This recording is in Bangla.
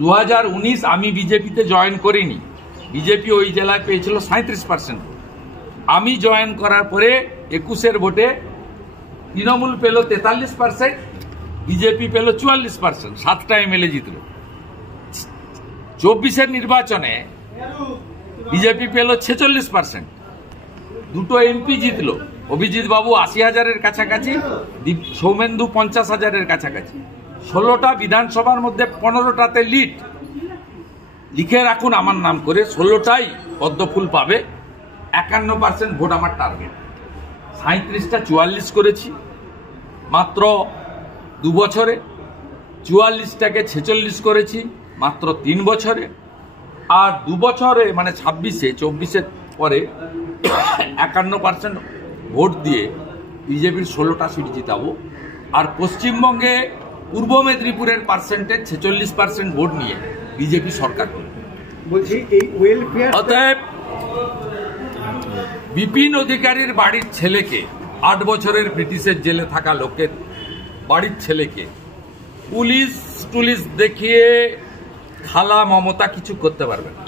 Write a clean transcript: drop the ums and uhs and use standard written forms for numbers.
2019 আমি বিজেপিতে জয়েন করিনি, বিজেপি ওই জেলায় পেয়েছিল 37%। আমি জয়েন করার পরে 21-এর ভোটে তৃণমূল পেল 43%, বিজেপি পেল 44%, 7টা এমএলএ জিতল। 24-এর নির্বাচনে বিজেপি পেল 46%, 2টো এমপি জিতল। অভিজিৎ বাবু 80,000-এর কাছাকাছি, সৌমেন্দু 50,000-এর কাছাকাছি। 16টা বিধানসভার মধ্যে 15টাতে লিড। লিখে রাখুন আমার নাম করে, 16টাই পদ্মফুল পাবে। 51% ভোট আমার টার্গেট। 37টা 44 করেছি মাত্র 2 বছরে, 44টাকে 46 করেছি মাত্র 3 বছরে, আর 2 বছরে মানে 24-এর পরে 51% ভোট দিয়ে বিজেপির 16টা সিট জিতাবো। আর পশ্চিমবঙ্গে পূর্ব মেদিনীপুরের পার্সেন্টেজ 46% ভোট নিয়ে বিজেপি সরকার করবে। অতএব বিপিন অধিকারীর বাড়ির ছেলেকে, 8 বছরের ব্রিটিশের জেলে থাকা লোকের বাড়ির ছেলেকে পুলিশ দেখিয়ে খালা মমতা কিছু করতে পারবে না।